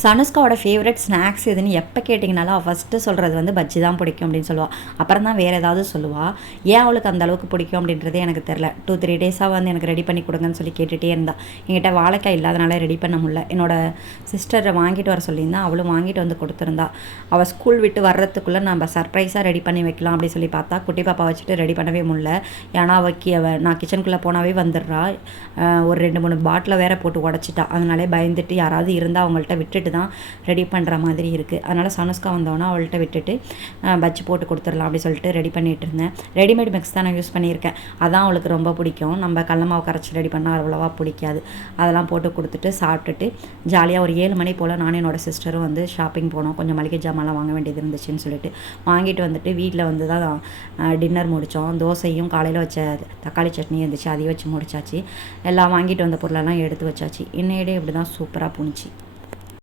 சனுஷ்காவோட favourite snacks எதுன்னு எப்போ கேட்டிங்கனாலும் அவள் ஃபஸ்ட்டு சொல்கிறது வந்து பஜ்ஜி தான் பிடிக்கும் அப்படின்னு சொல்லுவாள். அப்புறம் தான் வேறு ஏதாவது சொல்லுவாள். ஏன் அவளுக்கு அந்த அளவுக்கு பிடிக்கும் அப்படின்றதே எனக்கு தெரில. 2-3 டேஸாக வந்து எனக்கு ரெடி பண்ணி கொடுங்கன்னு சொல்லி கேட்டுகிட்டே இருந்தாள். என்கிட்ட வாழைக்காய் இல்லாதனால ரெடி பண்ண முடியல. என்னோடய சிஸ்டரை வாங்கிட்டு வர சொல்லியிருந்தா, அவளும் வாங்கிட்டு வந்து கொடுத்துருந்தா. அவள் ஸ்கூல் விட்டு வர்றதுக்குள்ளே நம்ம சர்ப்ரைஸாக ரெடி பண்ணி வைக்கலாம் அப்படின்னு சொல்லி பார்த்தா, குட்டி பாப்பா வச்சுட்டு ரெடி பண்ணவே முடியல. ஏன்னா நான் கிச்சனுக்குள்ளே போனாவே வந்துடுறா. ஒரு 2-3 பாட்டிலை வேற போட்டு உடச்சிட்டா. அதனாலே பயந்துட்டு யாராவது இருந்தால் அவங்கள்ட்ட விட்டுட்டு தான் ரெடி பண்ணுற மாதிரி இருக்குது. அதனால் சனுஷ்கா வந்தோன்னா அவள்கிட்ட விட்டுட்டு பஜ்ஜி போட்டு கொடுத்துடலாம் அப்படி சொல்லிட்டு ரெடி பண்ணிகிட்டு இருந்தேன். ரெடிமேட் மிக்ஸ் தான் நான் யூஸ் பண்ணியிருக்கேன். அதான் அவளுக்கு ரொம்ப பிடிக்கும். நம்ம கடல மாவு கரைச்சி ரெடி பண்ணால் அவ்வளோவா பிடிக்காது. அதெல்லாம் போட்டு கொடுத்துட்டு சாப்பிட்டுட்டு ஜாலியாக ஒரு 7 மணி போல் நானும் என்னோடய சிஸ்டரும் வந்து ஷாப்பிங் போனோம். கொஞ்சம் மளிகை ஜாமான்லாம் வாங்க வேண்டியது இருந்துச்சுன்னு சொல்லிட்டு வாங்கிட்டு வந்துட்டு வீட்டில் வந்து தான் டின்னர் முடித்தோம். தோசையும் காலையில் வச்ச தக்காளி சட்னி இருந்துச்சு, அதையும் வச்சு முடிச்சாச்சு. எல்லாம் வாங்கிட்டு வந்த பொருளெல்லாம் எடுத்து வச்சாச்சு. இன்னையிடே இப்படி தான் சூப்பராக போணுச்சு.